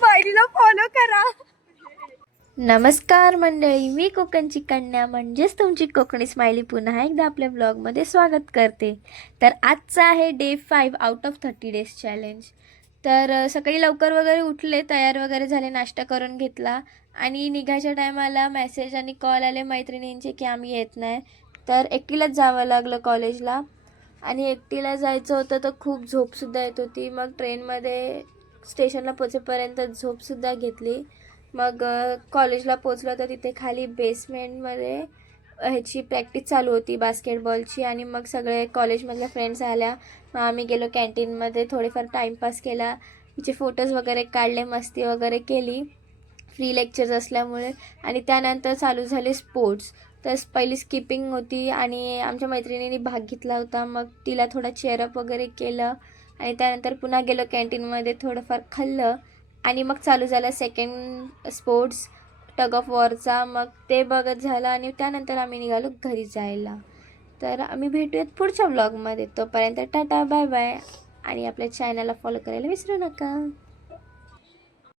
स्माइलीला follow करा. नमस्कार मंडळी, मी कोकणची कन्या म्हणजेच तुमची कोकणी स्माइली पुन्हा एकदा आपल्या ब्लॉगमध्ये स्वागत करते. तर आजचा आहे day 5 out of 30 days challenge. तर सकाळी लवकर वगैरे उठले, तयार वगैरे झाले, नाश्ता करून घेतला आणि निघायच्या टायमाला मेसेज आणि कॉल आले मैत्रिणींचे की आम्ही येत नाही. तर एकटीलाच जावं लागलं कॉलेजला आणि एकटीला जायचं होतं तर खूप झोपसुद्धा येत होती. मग ट्रेनमध्ये स्टेशनला पोचेपर्यंत झोपसुद्धा घेतली. मग कॉलेजला पोचलो तर तिथे खाली बेसमेंटमध्ये ह्याची प्रॅक्टिस चालू होती बास्केटबॉलची आणि मग सगळे कॉलेजमधल्या फ्रेंड्स आल्या. मग आम्ही गेलो कॅन्टीनमध्ये, थोडेफार टाईमपास केला, तिचे फोटोज वगैरे काढले, मस्ती वगैरे केली फ्री लेक्चर्स असल्यामुळे. आणि त्यानंतर चालू झाले स्पोर्ट्स. तर पहिली स्किपिंग होती आणि आमच्या मैत्रिणींनी भाग घेतला होता. मग तिला थोडा चेअरअप वगैरे केलं आणि त्यानंतर पुन्हा गेलो कॅन्टीनमध्ये, थोडंफार खाल्लं आणि मग चालू झाला सेकंड स्पोर्ट्स टग ऑफ वॉरचा. मग ते बघत झालं आणि त्यानंतर आम्ही निघालो घरी जायला. तर आम्ही भेटूयात पुढच्या ब्लॉगमध्ये. तोपर्यंत टाटा बाय बाय आणि आपल्या चॅनलला फॉलो करायला विसरू नका.